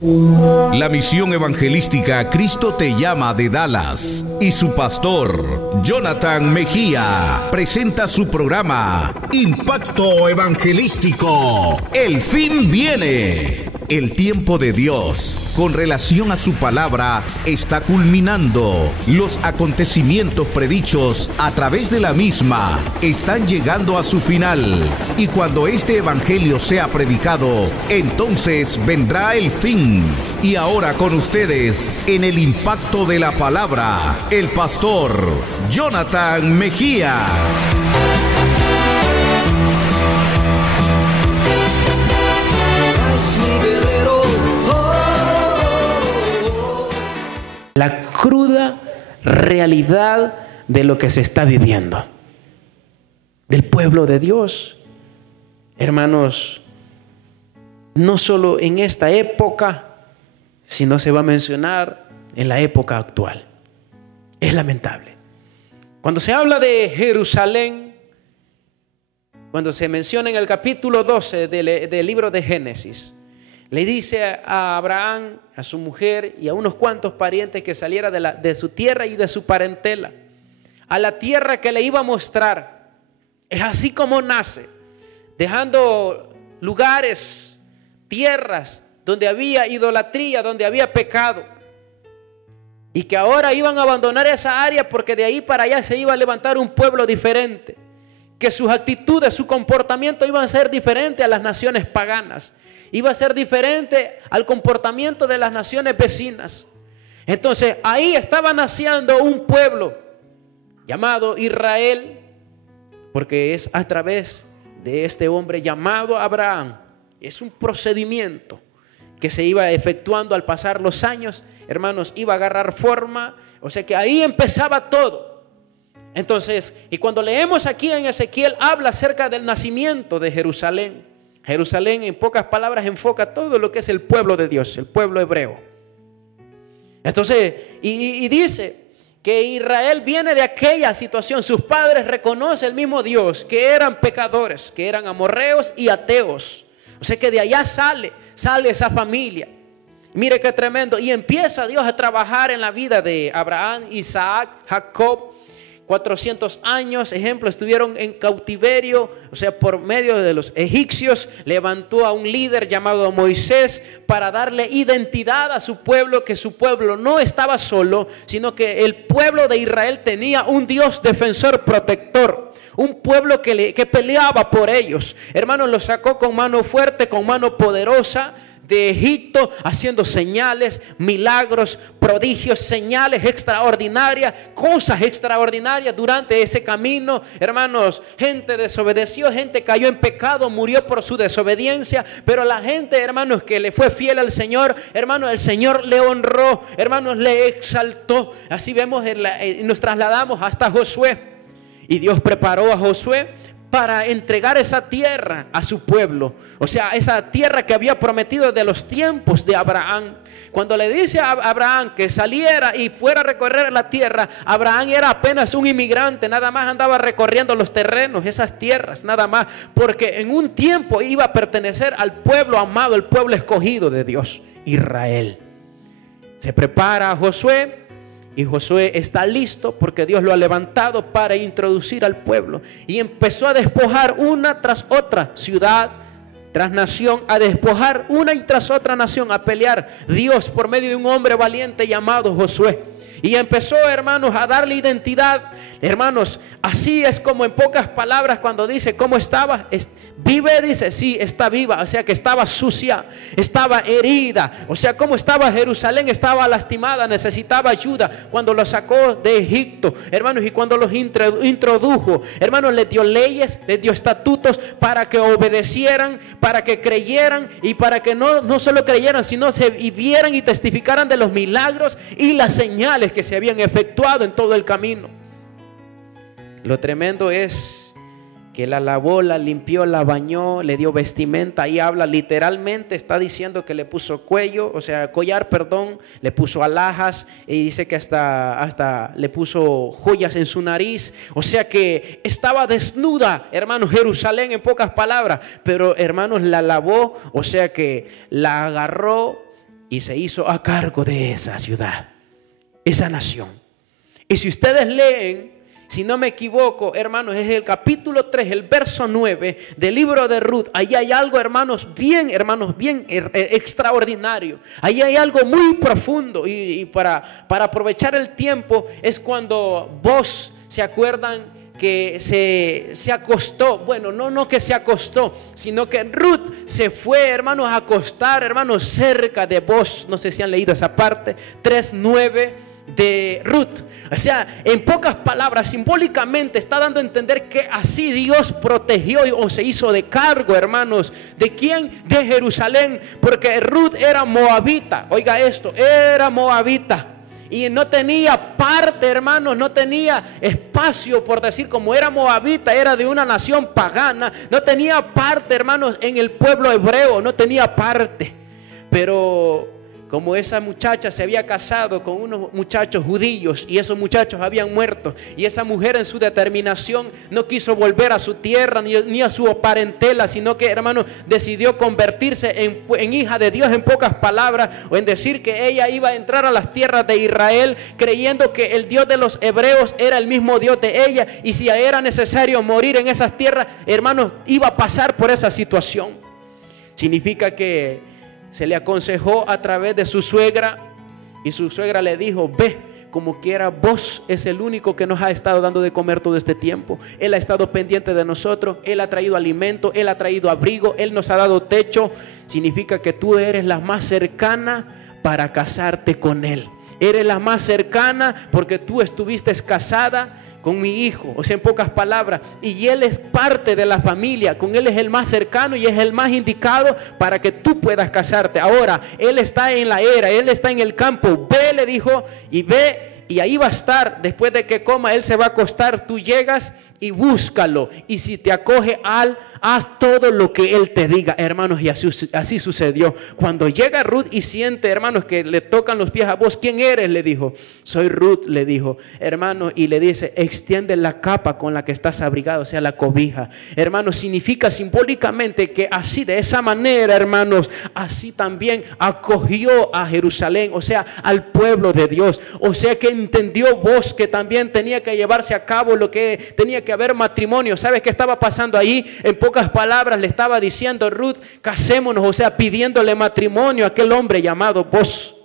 La misión evangelística Cristo te llama de Dallas y su pastor Jonathan Mejía presenta su programa Impacto Evangelístico. El fin viene. El tiempo de Dios con relación a su palabra está culminando. Los acontecimientos predichos a través de la misma están llegando a su final. Y cuando este evangelio sea predicado, entonces vendrá el fin. Y ahora con ustedes, en el impacto de la palabra, el pastor Jonathan Mejía. La cruda realidad de lo que se está viviendo, del pueblo de Dios. Hermanos, no solo en esta época, sino se va a mencionar en la época actual. Es lamentable. Cuando se habla de Jerusalén, cuando se menciona en el capítulo 12 del libro de Génesis, le dice a Abraham, a su mujer y a unos cuantos parientes que saliera de su tierra y de su parentela a la tierra que le iba a mostrar. Es así como nace, dejando lugares, tierras donde había idolatría, donde había pecado, y que ahora iban a abandonar esa área porque de ahí para allá se iba a levantar un pueblo diferente, que sus actitudes, su comportamiento iban a ser diferentes a las naciones paganas, iba a ser diferente al comportamiento de las naciones vecinas. Entonces ahí estaba naciendo un pueblo llamado Israel, porque es a través de este hombre llamado Abraham. Es un procedimiento que se iba efectuando al pasar los años, hermanos, iba a agarrar forma. O sea que ahí empezaba todo. Entonces, y cuando leemos aquí en Ezequiel, habla acerca del nacimiento de Jerusalén. Jerusalén, en pocas palabras, enfoca todo lo que es el pueblo de Dios, el pueblo hebreo. Entonces, y dice que Israel viene de aquella situación. Sus padres reconocen el mismo Dios, que eran pecadores, que eran amorreos y ateos. O sea que de allá sale esa familia. Mire qué tremendo. Y empieza Dios a trabajar en la vida de Abraham, Isaac, Jacob. 400 años, ejemplo, estuvieron en cautiverio, o sea, por medio de los egipcios. Levantó a un líder llamado Moisés para darle identidad a su pueblo, que su pueblo no estaba solo, sino que el pueblo de Israel tenía un Dios defensor, protector, un pueblo que peleaba por ellos. Hermanos, los sacó con mano fuerte, con mano poderosa de Egipto, haciendo señales, milagros, prodigios, señales extraordinarias, cosas extraordinarias durante ese camino. Hermanos, gente desobedeció, gente cayó en pecado, murió por su desobediencia, pero la gente, hermanos, que le fue fiel al Señor, hermanos, el Señor le honró, hermanos, le exaltó. Así vemos, nos trasladamos hasta Josué, y Dios preparó a Josué para entregar esa tierra a su pueblo. O sea, esa tierra que había prometido de los tiempos de Abraham. Cuando le dice a Abraham que saliera y fuera a recorrer la tierra, Abraham era apenas un inmigrante, nada más andaba recorriendo los terrenos, esas tierras, nada más, porque en un tiempo iba a pertenecer al pueblo amado, el pueblo escogido de Dios, Israel. Se prepara a Josué. Y Josué está listo porque Dios lo ha levantado para introducir al pueblo. Y empezó a despojar una tras otra ciudad, tras nación, a despojar una y tras otra nación, a pelear Dios por medio de un hombre valiente llamado Josué. Y empezó, hermanos, a darle identidad. Hermanos, así es como en pocas palabras cuando dice cómo estaba. Vive, dice, sí, está viva. O sea que estaba sucia, estaba herida. O sea, cómo estaba Jerusalén, estaba lastimada, necesitaba ayuda. Cuando los sacó de Egipto, hermanos, y cuando los introdujo, hermanos, les dio leyes, les dio estatutos para que obedecieran, para que creyeran, y para que no solo creyeran, sino se vieran y testificaran de los milagros y las señales que se habían efectuado en todo el camino. Lo tremendo es que la lavó, la limpió, la bañó, le dio vestimenta. Ahí habla literalmente, está diciendo que le puso collar, le puso alhajas, y dice que hasta le puso joyas en su nariz. O sea que estaba desnuda, hermanos, Jerusalén, en pocas palabras. Pero, hermanos, la lavó, o sea que la agarró y se hizo a cargo de esa ciudad, esa nación. Y si ustedes leen, si no me equivoco, hermanos, es el capítulo 3, el verso 9 del libro de Ruth. Ahí hay algo, hermanos, bien extraordinario. Ahí hay algo muy profundo. Y para aprovechar el tiempo, es cuando vos se acuerdan que se acostó. Bueno, no que se acostó, sino que Ruth se fue, hermanos, a acostar, hermanos, cerca de vos. No sé si han leído esa parte, 3:9 de Ruth. O sea, en pocas palabras, simbólicamente está dando a entender que así Dios protegió o se hizo de cargo, hermanos, ¿de quién? De Jerusalén, porque Ruth era moabita. Oiga esto, era moabita. Y no tenía parte, hermanos, no tenía espacio, por decir, como era moabita, era de una nación pagana, no tenía parte, hermanos, en el pueblo hebreo, no tenía parte. Pero como esa muchacha se había casado con unos muchachos judíos y esos muchachos habían muerto, y esa mujer en su determinación no quiso volver a su tierra ni a su parentela, sino que, hermano, decidió convertirse en hija de Dios, en pocas palabras, o en decir que ella iba a entrar a las tierras de Israel creyendo que el Dios de los hebreos era el mismo Dios de ella, y si era necesario morir en esas tierras, hermanos, iba a pasar por esa situación. Significa que se le aconsejó a través de su suegra, y su suegra le dijo: ve, como quiera, vos es el único que nos ha estado dando de comer todo este tiempo. Él ha estado pendiente de nosotros, Él ha traído alimento, Él ha traído abrigo, Él nos ha dado techo. Significa que tú eres la más cercana para casarte con Él. Eres la más cercana porque tú estuviste casada con mi hijo, o sea, en pocas palabras, y él es parte de la familia, con él es el más cercano y es el más indicado para que tú puedas casarte. Ahora, él está en la era, él está en el campo, ve, le dijo, y ve, y ahí va a estar. Después de que coma, él se va a acostar, tú llegas y búscalo, y si te acoge haz todo lo que él te diga, hermanos. Y así sucedió. Cuando llega Ruth y siente, hermanos, que le tocan los pies a vos, ¿quién eres?, le dijo. Soy Ruth, le dijo, hermanos, y le dice: extiende la capa con la que estás abrigado, o sea, la cobija. Hermanos, significa simbólicamente que así, de esa manera, hermanos, así también acogió a Jerusalén, o sea, al pueblo de Dios. O sea, que entendió vos que también tenía que llevarse a cabo lo que tenía que haber matrimonio. ¿Sabes qué estaba pasando ahí? En pocas palabras le estaba diciendo Ruth: casémonos, o sea, pidiéndole matrimonio a aquel hombre llamado vos.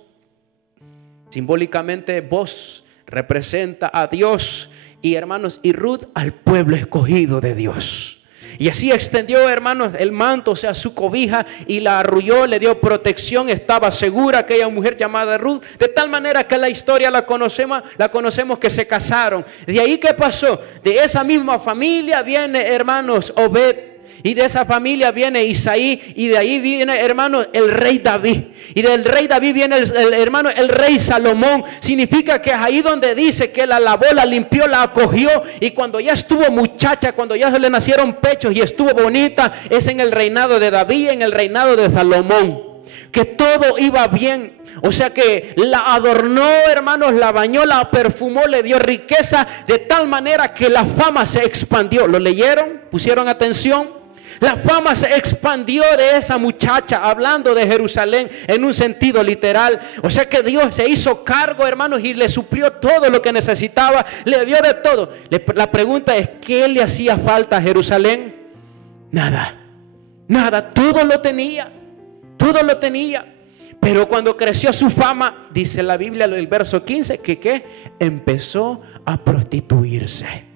Simbólicamente, vos representa a Dios, y hermanos, y Ruth al pueblo escogido de Dios. Y así extendió, hermanos, el manto, o sea, su cobija, y la arrulló, le dio protección. Estaba segura aquella mujer llamada Ruth, de tal manera que la historia la conocemos que se casaron. De ahí, ¿qué pasó? De esa misma familia viene, hermanos, Obed. Y de esa familia viene Isaí, y de ahí viene, hermano, el rey David. Y del rey David viene el rey Salomón. Significa que es ahí donde dice que la lavó, la limpió, la acogió. Y cuando ya estuvo muchacha, cuando ya se le nacieron pechos y estuvo bonita, es en el reinado de David, en el reinado de Salomón, que todo iba bien. O sea que la adornó, hermanos, la bañó, la perfumó, le dio riqueza, de tal manera que la fama se expandió. ¿Lo leyeron? ¿Pusieron atención? La fama se expandió de esa muchacha, hablando de Jerusalén en un sentido literal. O sea que Dios se hizo cargo, hermanos, y le suplió todo lo que necesitaba, le dio de todo. La pregunta es: ¿qué le hacía falta a Jerusalén? Nada, nada, todo lo tenía, todo lo tenía. Pero cuando creció su fama, dice la Biblia, el verso 15, que empezó a prostituirse.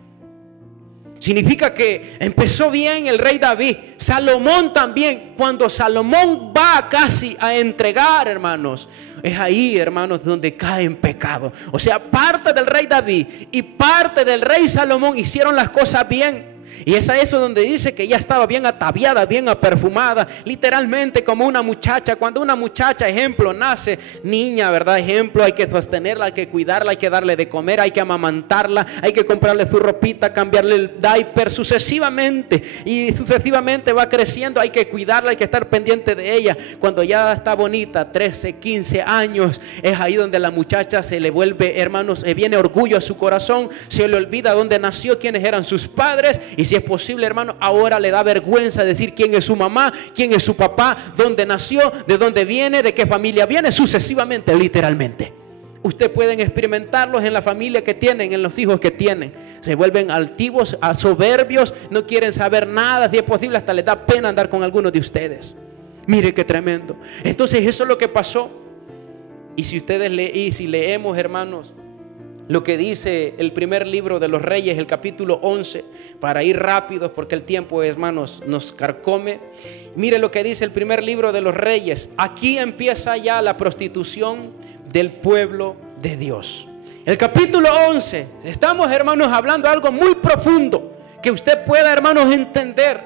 Significa que empezó bien el rey David. Salomón también. Cuando Salomón va casi a entregar, hermanos, es ahí, hermanos, donde cae en pecado. O sea, parte del rey David y parte del rey Salomón hicieron las cosas bien. Y es a eso donde dice que ella estaba bien ataviada, bien perfumada, literalmente como una muchacha. Cuando una muchacha, ejemplo, nace niña, ¿verdad? Ejemplo, hay que sostenerla, hay que cuidarla, hay que darle de comer, hay que amamantarla, hay que comprarle su ropita, cambiarle el diaper, sucesivamente. Y sucesivamente va creciendo, hay que cuidarla, hay que estar pendiente de ella. Cuando ya está bonita, 13, 15 años, es ahí donde la muchacha se le vuelve, hermanos, viene orgullo a su corazón, se le olvida dónde nació, quiénes eran sus padres, Y si es posible, hermano, ahora le da vergüenza decir quién es su mamá, quién es su papá, dónde nació, de dónde viene, de qué familia viene, sucesivamente, literalmente. Ustedes pueden experimentarlos en la familia que tienen, en los hijos que tienen. Se vuelven altivos, soberbios, no quieren saber nada. Si es posible, hasta les da pena andar con algunos de ustedes. Mire qué tremendo. Entonces eso es lo que pasó. Y si ustedes si leemos, hermanos, lo que dice el primer libro de los Reyes, el capítulo 11, para ir rápidos porque el tiempo, hermanos, nos carcome. Mire lo que dice el primer libro de los Reyes. Aquí empieza ya la prostitución del pueblo de Dios. El capítulo 11, estamos, hermanos, hablando de algo muy profundo que usted pueda, hermanos, entender,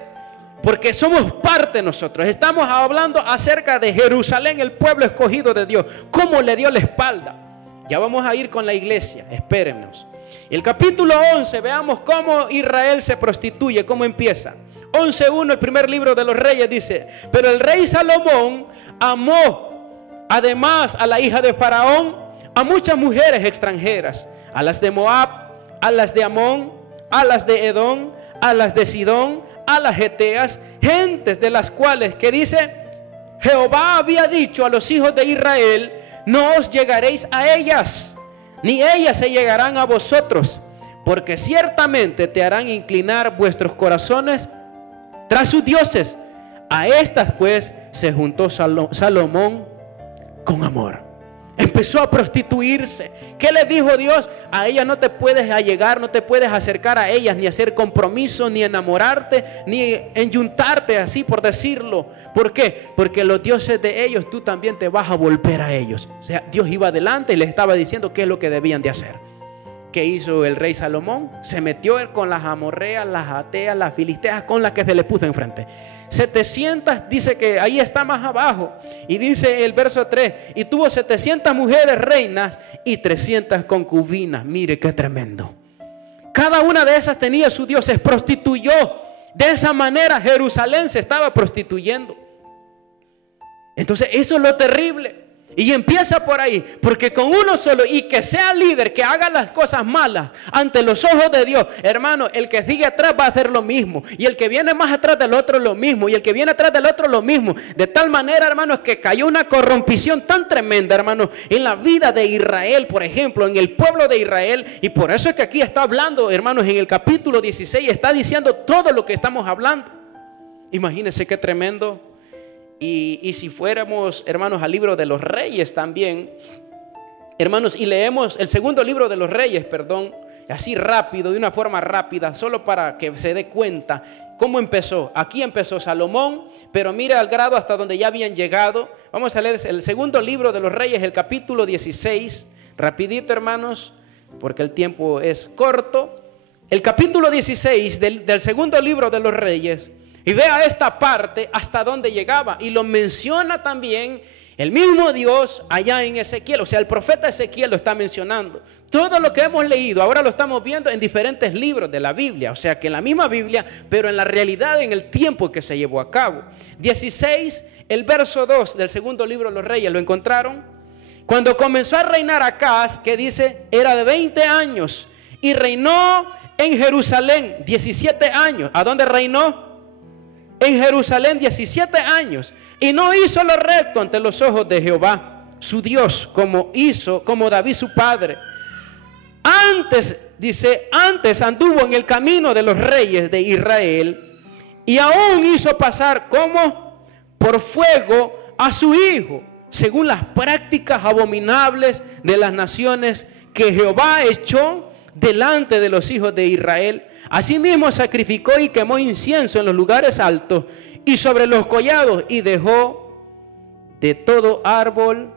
porque somos parte nosotros. Estamos hablando acerca de Jerusalén, el pueblo escogido de Dios, cómo le dio la espalda. Ya vamos a ir con la iglesia, espérennos. El capítulo 11, veamos cómo Israel se prostituye, cómo empieza. 11:1, el primer libro de los Reyes dice: pero el rey Salomón amó además a la hija de Faraón, a muchas mujeres extranjeras, a las de Moab, a las de Amón, a las de Edom, a las de Sidón, a las Geteas, gentes de las cuales, que dice, Jehová había dicho a los hijos de Israel: no os llegaréis a ellas, ni ellas se llegarán a vosotros, porque ciertamente te harán inclinar vuestros corazones tras sus dioses. A estas pues se juntó Salomón con amor. Empezó a prostituirse. ¿Qué le dijo Dios? A ellas no te puedes allegar, no te puedes acercar a ellas, ni hacer compromiso, ni enamorarte, ni enyuntarte, así por decirlo. ¿Por qué? Porque los dioses de ellos, tú también te vas a volver a ellos. O sea, Dios iba adelante y les estaba diciendo qué es lo que debían de hacer. ¿Qué hizo el rey Salomón? Se metió con las amorreas, las ateas, las filisteas, con las que se le puso enfrente. 700, dice que ahí está más abajo. Y dice el verso 3: y tuvo 700 mujeres reinas y 300 concubinas. Mire qué tremendo. Cada una de esas tenía su Dios, se prostituyó. De esa manera Jerusalén se estaba prostituyendo. Entonces eso es lo terrible. Y empieza por ahí, porque con uno solo, y que sea líder, que haga las cosas malas ante los ojos de Dios, hermano, el que sigue atrás va a hacer lo mismo, y el que viene más atrás del otro lo mismo, y el que viene atrás del otro lo mismo. De tal manera, hermanos, que cayó una corrompición tan tremenda, hermanos, en la vida de Israel, por ejemplo, en el pueblo de Israel. Y por eso es que aquí está hablando, hermanos, en el capítulo 16 está diciendo todo lo que estamos hablando. Imagínense qué tremendo. Y si fuéramos, hermanos, al libro de los Reyes también, hermanos, y leemos el segundo libro de los Reyes, perdón, así rápido, de una forma rápida, solo para que se dé cuenta cómo empezó. Aquí empezó Salomón, pero mira al grado hasta donde ya habían llegado. Vamos a leer el segundo libro de los Reyes, el capítulo 16, rapidito, hermanos, porque el tiempo es corto. El capítulo 16 del segundo libro de los Reyes. Y vea esta parte hasta donde llegaba. Y lo menciona también el mismo Dios allá en Ezequiel. O sea, el profeta Ezequiel lo está mencionando. Todo lo que hemos leído ahora lo estamos viendo en diferentes libros de la Biblia. O sea, que en la misma Biblia, pero en la realidad, en el tiempo que se llevó a cabo. 16, el verso 2 del segundo libro de los Reyes. ¿Lo encontraron? Cuando comenzó a reinar Acaz, que dice, era de 20 años. Y reinó en Jerusalén 17 años. ¿A dónde reinó? En Jerusalén 17 años. Y no hizo lo recto ante los ojos de Jehová su Dios, como David su padre. Antes, dice, antes anduvo en el camino de los reyes de Israel, y aún hizo pasar como por fuego a su hijo, según las prácticas abominables de las naciones que Jehová echó delante de los hijos de Israel. Asimismo sacrificó y quemó incienso en los lugares altos y sobre los collados, y dejó de todo árbol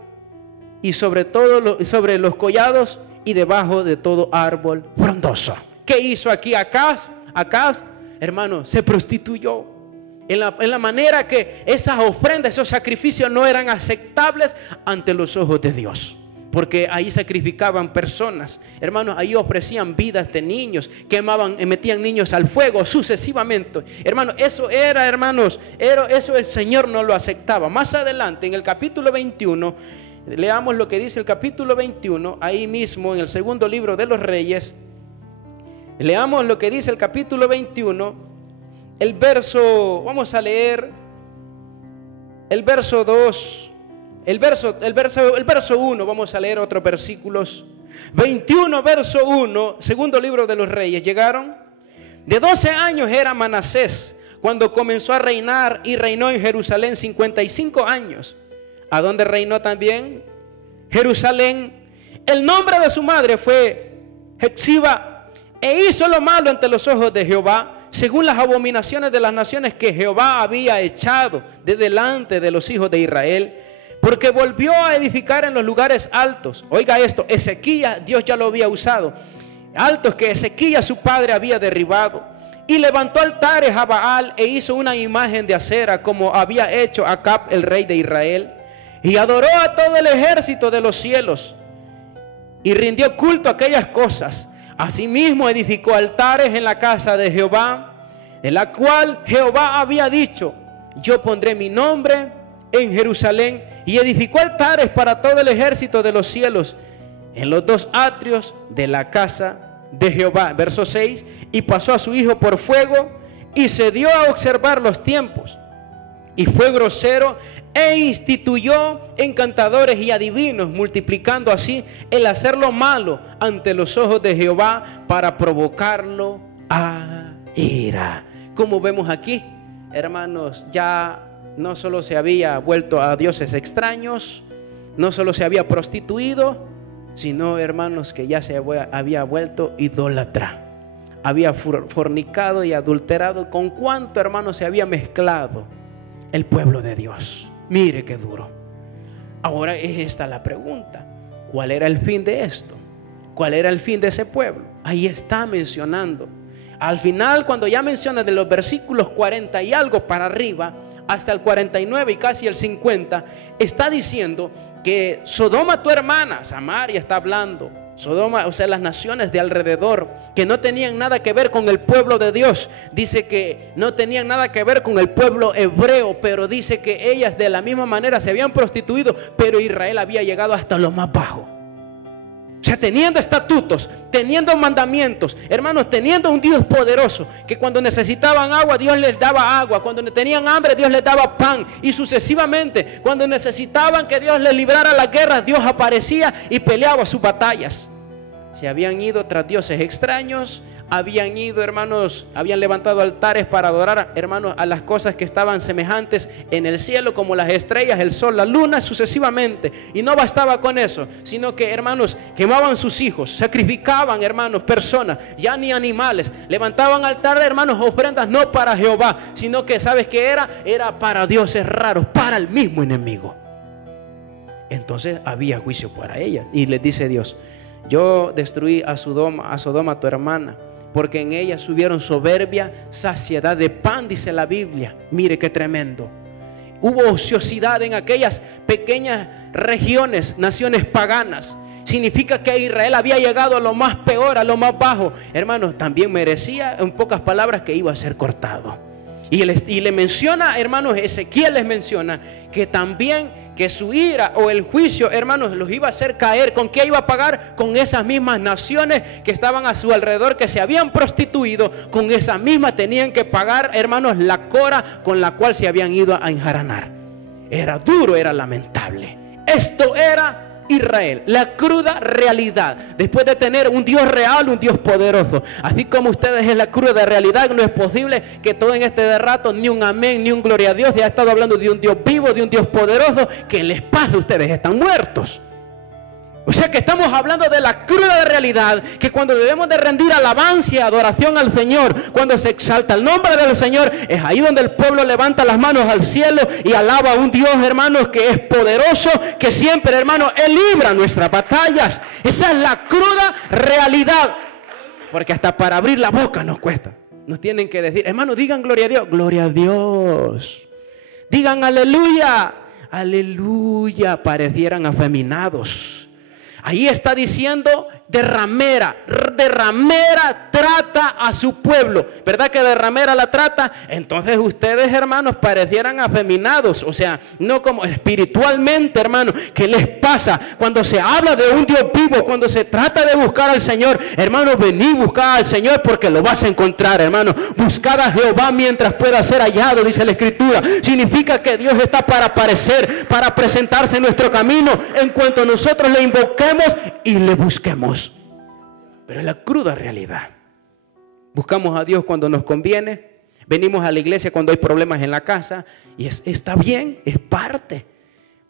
y sobre los collados y debajo de todo árbol frondoso. ¿Qué hizo aquí Acaz? Acaz, hermano, se prostituyó en la manera que esas ofrendas, esos sacrificios no eran aceptables ante los ojos de Dios. Porque ahí sacrificaban personas, hermanos, ahí ofrecían vidas de niños, quemaban, metían niños al fuego sucesivamente. Hermanos, eso era, hermanos, eso el Señor no lo aceptaba. Más adelante, en el capítulo 21, leamos lo que dice el capítulo 21, ahí mismo en el segundo libro de los Reyes, Leamos lo que dice el capítulo 21, el verso, vamos a leer el verso 2, el verso 1, vamos a leer otros versículos. 21, verso 1, segundo libro de los Reyes. Llegaron. De 12 años era Manasés cuando comenzó a reinar, y reinó en Jerusalén 55 años. ¿A dónde reinó también? Jerusalén. El nombre de su madre fue Hexiba, e hizo lo malo ante los ojos de Jehová, según las abominaciones de las naciones que Jehová había echado de delante de los hijos de Israel, porque volvió a edificar en los lugares altos. Oiga esto, Ezequías, Dios ya lo había usado, altos que Ezequías su padre había derribado, y levantó altares a Baal e hizo una imagen de acera, como había hecho Acab el rey de Israel, y adoró a todo el ejército de los cielos y rindió culto a aquellas cosas. Asimismo edificó altares en la casa de Jehová, de la cual Jehová había dicho: yo pondré mi nombre en Jerusalén. Y edificó altares para todo el ejército de los cielos en los dos atrios de la casa de Jehová. Verso 6. Y pasó a su hijo por fuego, y se dio a observar los tiempos, y fue grosero, e instituyó encantadores y adivinos, multiplicando así el hacer lo malo ante los ojos de Jehová, para provocarlo a ira. Como vemos aquí, hermanos, ya no solo se había vuelto a dioses extraños, no solo se había prostituido, sino, hermanos, que ya se había vuelto idólatra. Había fornicado y adulterado. ¿Con cuánto, hermanos, se había mezclado el pueblo de Dios? Mire qué duro. Ahora es esta la pregunta: ¿cuál era el fin de esto? ¿Cuál era el fin de ese pueblo? Ahí está mencionando. Al final, cuando ya menciona de los versículos 40 y algo para arriba, hasta el 49 y casi el 50, está diciendo que Sodoma, tu hermana, Samaria está hablando, Sodoma, o sea, las naciones de alrededor, que no tenían nada que ver con el pueblo de Dios. Dice que no tenían nada que ver con el pueblo hebreo, pero dice que ellas de la misma manera se habían prostituido, pero Israel había llegado hasta lo más bajo. O sea, teniendo estatutos, teniendo mandamientos, hermanos, teniendo un Dios poderoso, que cuando necesitaban agua, Dios les daba agua. Cuando tenían hambre, Dios les daba pan. Y sucesivamente, cuando necesitaban que Dios les librara la guerra, Dios aparecía y peleaba sus batallas. Se habían ido tras dioses extraños, habían ido, hermanos, habían levantado altares para adorar, hermanos, a las cosas que estaban semejantes en el cielo, como las estrellas, el sol, la luna, sucesivamente. Y no bastaba con eso, sino que, hermanos, quemaban sus hijos, sacrificaban, hermanos, personas, ya ni animales, levantaban altares, hermanos, ofrendas no para Jehová, sino que, ¿sabes qué era? Era para dioses raros, para el mismo enemigo. Entonces había juicio para ella. Y les dice Dios: yo destruí a Sodoma, tu hermana, porque en ella subieron soberbia, saciedad de pan, dice la Biblia. Mire qué tremendo. Hubo ociosidad en aquellas pequeñas regiones, naciones paganas. Significa que Israel había llegado a lo más peor, a lo más bajo. Hermanos, también merecía, en pocas palabras, que iba a ser cortado. Y le menciona, hermanos, Ezequiel les menciona que también que su ira o el juicio, hermanos, los iba a hacer caer. ¿Con qué iba a pagar? Con esas mismas naciones que estaban a su alrededor, que se habían prostituido. Con esa misma tenían que pagar, hermanos, la cora con la cual se habían ido a enjaranar. Era duro, era lamentable. Esto era Israel, la cruda realidad. Después de tener un Dios real, un Dios poderoso, así como ustedes en la cruda realidad, no es posible que todo en este rato ni un amén, ni un gloria a Dios. Ya he estado hablando de un Dios vivo, de un Dios poderoso, que les pase, ustedes están muertos. O sea que estamos hablando de la cruda realidad, que cuando debemos de rendir alabanza y adoración al Señor, cuando se exalta el nombre del Señor, es ahí donde el pueblo levanta las manos al cielo y alaba a un Dios, hermanos, que es poderoso, que siempre, hermanos, Él libra nuestras batallas. Esa es la cruda realidad, porque hasta para abrir la boca nos cuesta. Nos tienen que decir, hermanos, digan gloria a Dios, gloria a Dios. Digan aleluya, aleluya. Parecieran afeminados. Ahí está diciendo de ramera trata a su pueblo. ¿Verdad que de ramera la trata? Entonces ustedes, hermanos, parecieran afeminados. O sea, no como espiritualmente, hermanos. ¿Qué les pasa? Cuando se habla de un Dios vivo, cuando se trata de buscar al Señor, hermanos, vení, buscar al Señor porque lo vas a encontrar, hermanos. Buscar a Jehová mientras pueda ser hallado, dice la Escritura. Significa que Dios está para aparecer, para presentarse en nuestro camino en cuanto nosotros le invoquemos y le busquemos. Pero es la cruda realidad. Buscamos a Dios cuando nos conviene, venimos a la iglesia cuando hay problemas en la casa y está bien, es parte.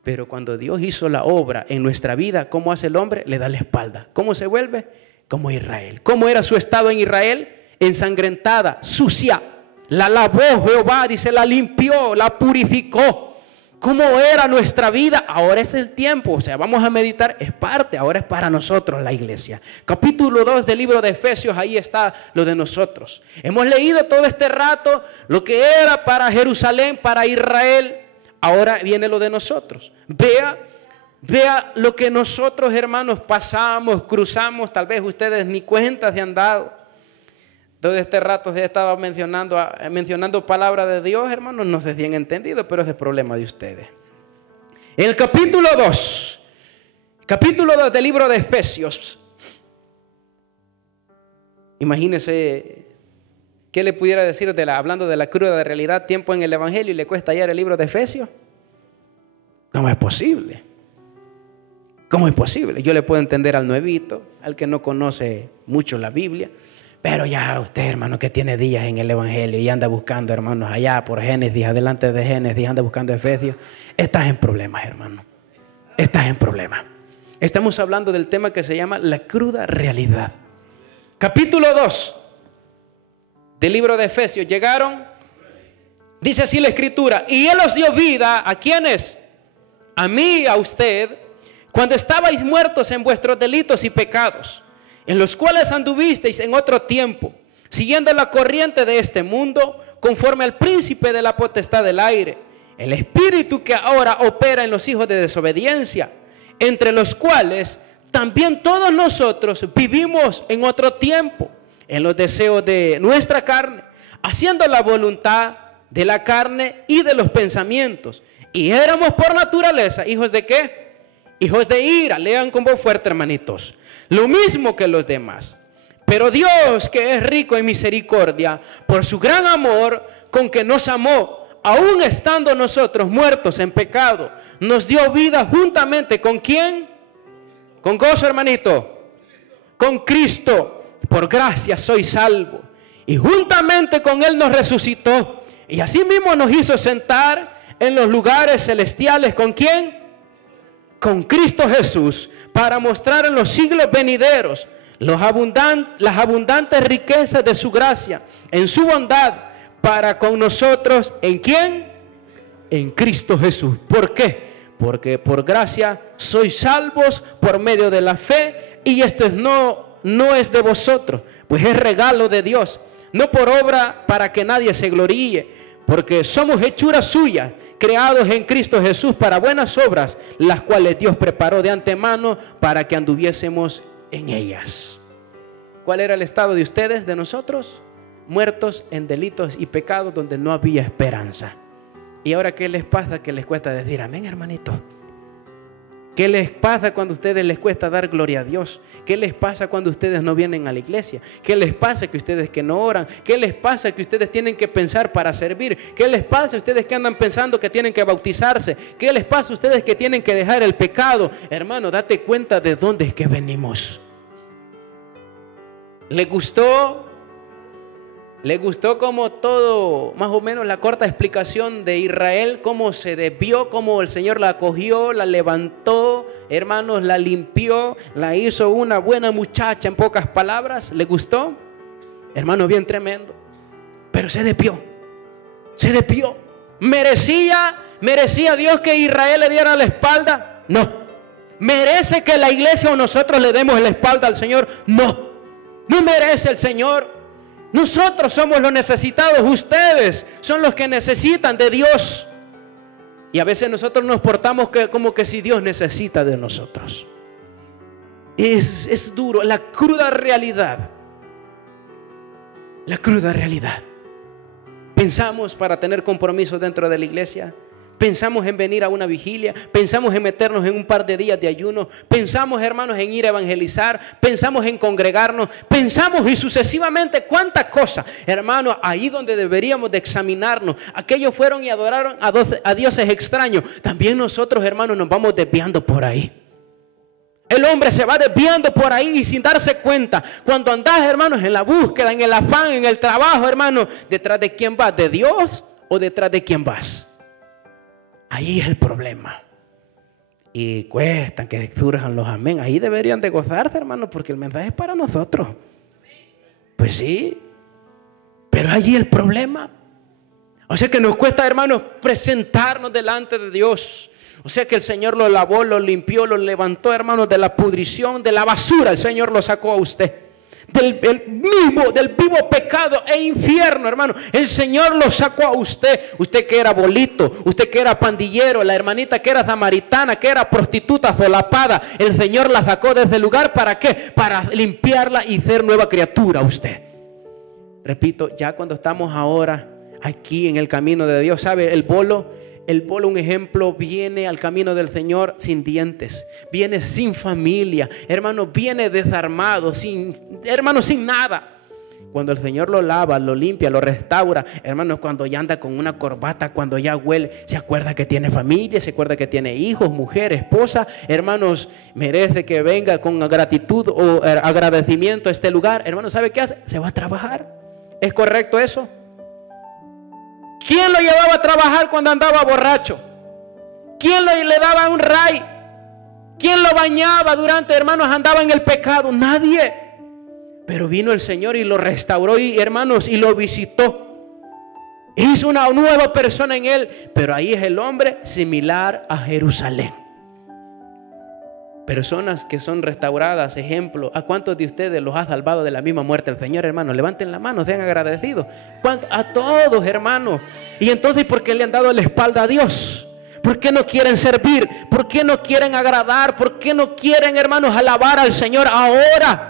Pero cuando Dios hizo la obra en nuestra vida, ¿cómo hace el hombre? Le da la espalda. ¿Cómo se vuelve? Como Israel. ¿Cómo era su estado en Israel? Ensangrentada, sucia. La lavó Jehová, dice, la limpió, la purificó. ¿Cómo era nuestra vida? Ahora es el tiempo, o sea, vamos a meditar, es parte, ahora es para nosotros la iglesia. Capítulo 2 del libro de Efesios, ahí está lo de nosotros. Hemos leído todo este rato lo que era para Jerusalén, para Israel, ahora viene lo de nosotros. Vea lo que nosotros, hermanos, pasamos, cruzamos, tal vez ustedes ni cuenta se han dado. Todo este rato se estaba mencionando palabra de Dios, hermanos, no sé si han entendido, pero ese es el problema de ustedes. El capítulo 2 del libro de Efesios. Imagínense qué le pudiera decir hablando de la cruda realidad, tiempo en el Evangelio y le cuesta hallar el libro de Efesios. ¿Cómo es posible? ¿Cómo es posible? Yo le puedo entender al nuevito, al que no conoce mucho la Biblia. Pero ya usted, hermano, que tiene días en el Evangelio y anda buscando, hermanos, allá por Génesis, adelante de Génesis, anda buscando Efesios, estás en problemas, hermano. Estás en problemas. Estamos hablando del tema que se llama la cruda realidad. Capítulo 2 del libro de Efesios. Llegaron, dice así la Escritura, y Él os dio vida, ¿a quiénes? A mí y a usted, cuando estabais muertos en vuestros delitos y pecados, en los cuales anduvisteis en otro tiempo, siguiendo la corriente de este mundo, conforme al príncipe de la potestad del aire, el espíritu que ahora opera en los hijos de desobediencia, entre los cuales también todos nosotros vivimos en otro tiempo, en los deseos de nuestra carne, haciendo la voluntad de la carne y de los pensamientos, y éramos por naturaleza hijos de ¿qué? Hijos de ira. Lean con voz fuerte, hermanitos. Lo mismo que los demás. Pero Dios, que es rico en misericordia, por su gran amor con que nos amó, aún estando nosotros muertos en pecado, nos dio vida juntamente ¿con quién? Con gozo, hermanito. Con Cristo. Por gracia soy salvo. Y juntamente con Él nos resucitó. Y asimismo nos hizo sentar en los lugares celestiales. ¿Con quién? Con Cristo Jesús, para mostrar en los siglos venideros las abundantes riquezas de su gracia, en su bondad, para con nosotros, ¿en quién? En Cristo Jesús. ¿Por qué? Porque por gracia sois salvos por medio de la fe, y esto no es de vosotros, pues es regalo de Dios, no por obra para que nadie se gloríe, porque somos hechura suya, creados en Cristo Jesús para buenas obras, las cuales Dios preparó de antemano para que anduviésemos en ellas. ¿Cuál era el estado de ustedes, de nosotros? Muertos en delitos y pecados donde no había esperanza. ¿Y ahora qué les pasa que les cuesta decir amén, hermanito? ¿Qué les pasa cuando a ustedes les cuesta dar gloria a Dios? ¿Qué les pasa cuando ustedes no vienen a la iglesia? ¿Qué les pasa que ustedes que no oran? ¿Qué les pasa que ustedes tienen que pensar para servir? ¿Qué les pasa a ustedes que andan pensando que tienen que bautizarse? ¿Qué les pasa a ustedes que tienen que dejar el pecado? Hermano, date cuenta de dónde es que venimos. ¿Les gustó? ¿Le gustó como todo, más o menos la corta explicación de Israel, cómo se desvió, cómo el Señor la acogió, la levantó, hermanos, la limpió, la hizo una buena muchacha, en pocas palabras? ¿Le gustó? Hermano, bien tremendo. Pero se desvió. ¿Merecía Dios que Israel le diera la espalda? No. ¿Merece que la iglesia o nosotros le demos la espalda al Señor? No. No merece el Señor. Nosotros somos los necesitados, ustedes son los que necesitan de Dios. Y a veces nosotros nos portamos como que si Dios necesita de nosotros. Es duro, la cruda realidad. La cruda realidad. Pensamos para tener compromiso dentro de la iglesia. Pensamos en venir a una vigilia, pensamos en meternos en un par de días de ayuno, pensamos, hermanos, en ir a evangelizar, pensamos en congregarnos, pensamos y sucesivamente cuántas cosas, hermanos, ahí donde deberíamos de examinarnos. Aquellos fueron y adoraron a dioses extraños. También nosotros, hermanos, nos vamos desviando por ahí. El hombre se va desviando por ahí y sin darse cuenta. Cuando andás, hermanos, en la búsqueda, en el afán, en el trabajo, hermanos, ¿detrás de quién vas? ¿De Dios o detrás de quién vas? Ahí es el problema. Y cuestan que surjan los amén. Ahí deberían de gozarse, hermanos, porque el mensaje es para nosotros. Pues sí, pero allí el problema. O sea que nos cuesta, hermanos, presentarnos delante de Dios. O sea que el Señor lo lavó, lo limpió, lo levantó, hermanos, de la pudrición, de la basura. El Señor lo sacó a usted. Del vivo pecado e infierno, hermano. El Señor lo sacó a usted. Usted que era bolito, usted que era pandillero, la hermanita que era samaritana, que era prostituta solapada, el Señor la sacó de ese lugar. ¿Para qué? Para limpiarla y ser nueva criatura usted. Repito, ya cuando estamos ahora aquí en el camino de Dios, ¿sabe? El bolo, un ejemplo, viene al camino del Señor sin dientes, viene sin familia, hermano, viene desarmado, sin nada. Cuando el Señor lo lava, lo limpia, lo restaura, hermanos, cuando ya anda con una corbata, cuando ya huele, se acuerda que tiene familia, se acuerda que tiene hijos, mujer, esposa, hermanos, merece que venga con gratitud o agradecimiento a este lugar. Hermanos, ¿sabe qué hace? Se va a trabajar. ¿Es correcto eso? ¿Quién lo llevaba a trabajar cuando andaba borracho? ¿Quién le daba un ray? ¿Quién lo bañaba durante, hermanos, andaba en el pecado? Nadie. Pero vino el Señor y lo restauró y, hermanos, y lo visitó. Hizo una nueva persona en él. Pero ahí es el hombre similar a Jerusalén. Personas que son restauradas, ejemplo. ¿A cuántos de ustedes los ha salvado de la misma muerte el Señor, hermano? Levanten la mano, sean agradecidos. A todos, hermano. Y entonces, ¿por qué le han dado la espalda a Dios? ¿Por qué no quieren servir? ¿Por qué no quieren agradar? ¿Por qué no quieren, hermanos, alabar al Señor ahora?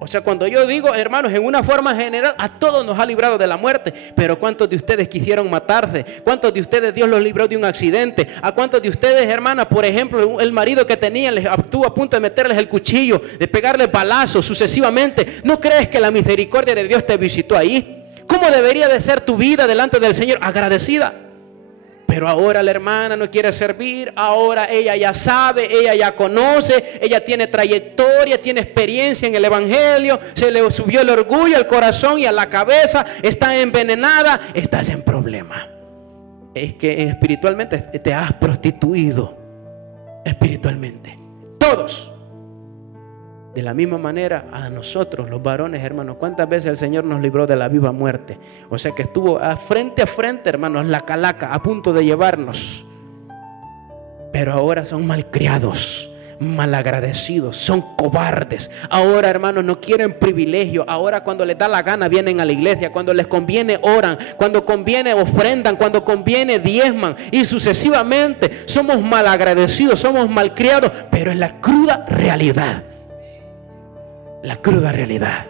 O sea, cuando yo digo, hermanos, en una forma general, a todos nos ha librado de la muerte. Pero ¿cuántos de ustedes quisieron matarse? ¿Cuántos de ustedes Dios los libró de un accidente? ¿A cuántos de ustedes, hermanas, por ejemplo, el marido que tenían estuvo a punto de meterles el cuchillo, de pegarles balazos sucesivamente? ¿No crees que la misericordia de Dios te visitó ahí? ¿Cómo debería de ser tu vida delante del Señor? Agradecida. Pero ahora la hermana no quiere servir. Ahora ella ya sabe, ella ya conoce, ella tiene trayectoria, tiene experiencia en el evangelio. Se le subió el orgullo al corazón y a la cabeza. Está envenenada. Estás en problema. Es que espiritualmente te has prostituido. Espiritualmente. Todos. De la misma manera a nosotros los varones, hermanos, ¿cuántas veces el Señor nos libró de la viva muerte? O sea que estuvo frente a frente, hermanos, la calaca a punto de llevarnos. Pero ahora son malcriados, malagradecidos, son cobardes. Ahora, hermanos, no quieren privilegio. Ahora cuando les da la gana vienen a la iglesia. Cuando les conviene oran. Cuando conviene ofrendan. Cuando conviene diezman. Y sucesivamente somos malagradecidos, somos malcriados. Pero es la cruda realidad. La cruda realidad.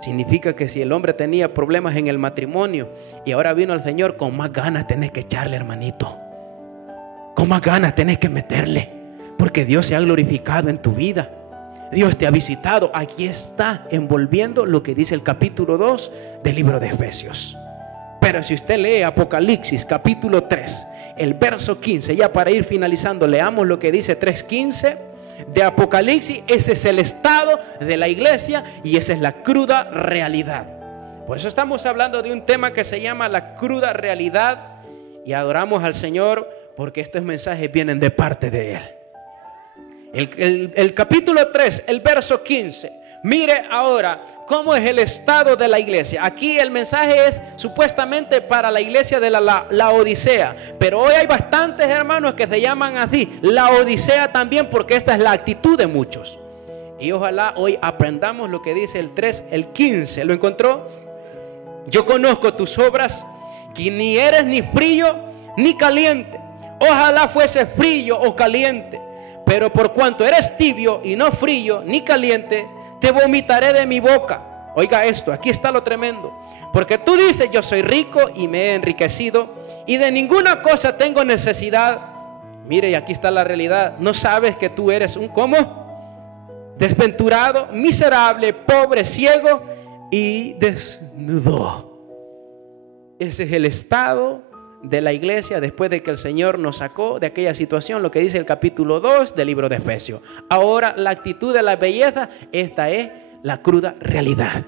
Significa que si el hombre tenía problemas en el matrimonio y ahora vino el Señor, con más ganas tenés que echarle, hermanito. Con más ganas tenés que meterle. Porque Dios se ha glorificado en tu vida. Dios te ha visitado. Aquí está envolviendo lo que dice el capítulo 2 del libro de Efesios. Pero si usted lee Apocalipsis capítulo 3, el verso 15, ya para ir finalizando, leamos lo que dice 3:15 de Apocalipsis. Ese es el estado de la iglesia y esa es la cruda realidad. Por eso estamos hablando de un tema que se llama la cruda realidad y adoramos al Señor porque estos mensajes vienen de parte de Él. El capítulo 3, el verso 15. Mire ahora cómo es el estado de la iglesia. Aquí el mensaje es supuestamente para la iglesia de la Odisea. Pero hoy hay bastantes hermanos que se llaman así, la Odisea también, porque esta es la actitud de muchos. Y ojalá hoy aprendamos lo que dice el 3, el 15. ¿Lo encontró? Yo conozco tus obras, que ni eres ni frío ni caliente. Ojalá fuese frío o caliente. pero por cuanto eres tibio y no frío ni caliente, te vomitaré de mi boca. Oiga esto, aquí está lo tremendo. Porque tú dices, yo soy rico y me he enriquecido y de ninguna cosa tengo necesidad. Mire, y aquí está la realidad. No sabes que tú eres un ¿cómo? Desventurado, miserable, pobre, ciego y desnudo. Ese es el estado de la iglesia después de que el Señor nos sacó de aquella situación, lo que dice el capítulo 2 del libro de Efesios. Ahora la actitud de la belleza, esta es la cruda realidad.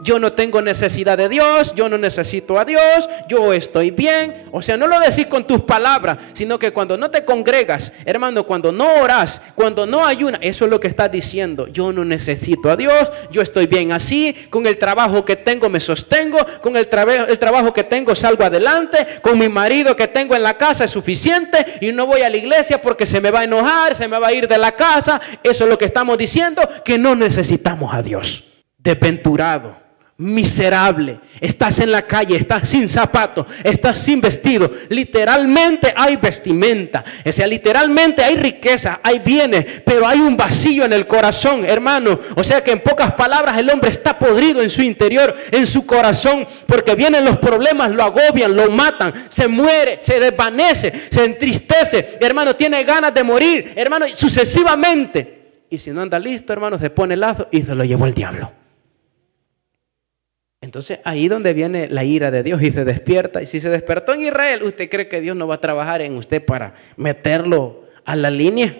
Yo no tengo necesidad de Dios, yo no necesito a Dios, yo estoy bien. O sea, no lo decís con tus palabras, sino que cuando no te congregas, hermano, cuando no oras, cuando no ayunas, eso es lo que estás diciendo. Yo no necesito a Dios, yo estoy bien así, con el trabajo que tengo me sostengo, con el trabajo que tengo salgo adelante, con mi marido que tengo en la casa es suficiente y no voy a la iglesia porque se me va a enojar, se me va a ir de la casa. Eso es lo que estamos diciendo, que no necesitamos a Dios. Desventurado, miserable, estás en la calle, estás sin zapatos, estás sin vestido. Literalmente hay vestimenta, o sea, literalmente hay riqueza, hay bienes, pero hay un vacío en el corazón, hermano. O sea que en pocas palabras el hombre está podrido en su interior, en su corazón, porque vienen los problemas, lo agobian, lo matan, se muere, se desvanece, se entristece, hermano, tiene ganas de morir, hermano, sucesivamente. Y si no anda listo, hermano, se pone el lazo y se lo llevó el diablo. Entonces ahí donde viene la ira de Dios y se despierta. Y si se despertó en Israel, ¿usted cree que Dios no va a trabajar en usted para meterlo a la línea?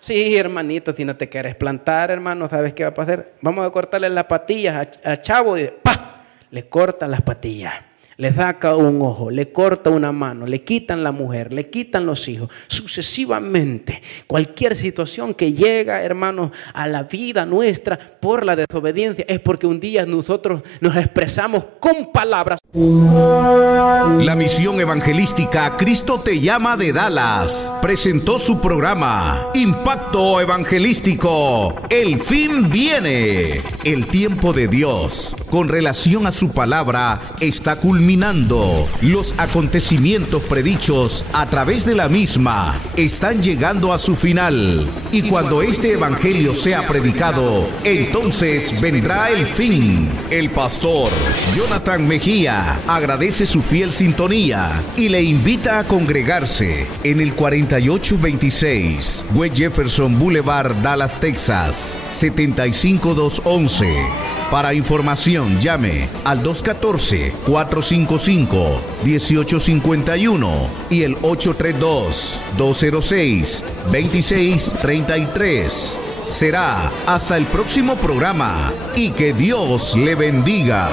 Sí, hermanito, si no te quieres plantar, hermano, ¿sabes qué va a pasar? Vamos a cortarle las patillas a Chavo y ¡pah! Le cortan las patillas. Le saca un ojo, le corta una mano, le quitan la mujer, le quitan los hijos. Sucesivamente, cualquier situación que llega, hermanos, a la vida nuestra por la desobediencia es porque un día nosotros nos expresamos con palabras. La misión evangelística Cristo te llama de Dallas presentó su programa Impacto Evangelístico. El fin viene. El tiempo de Dios con relación a su palabra está culminando. Los acontecimientos predichos a través de la misma están llegando a su final. Y cuando este evangelio sea predicado, entonces vendrá el fin. El pastor Jonathan Mejía agradece su fiel sintonía y le invita a congregarse en el 4826 West Jefferson Boulevard, Dallas, Texas, 75211. Para información, llame al 214-455-1851 y el 832-206-2633. Será hasta el próximo programa y que Dios le bendiga.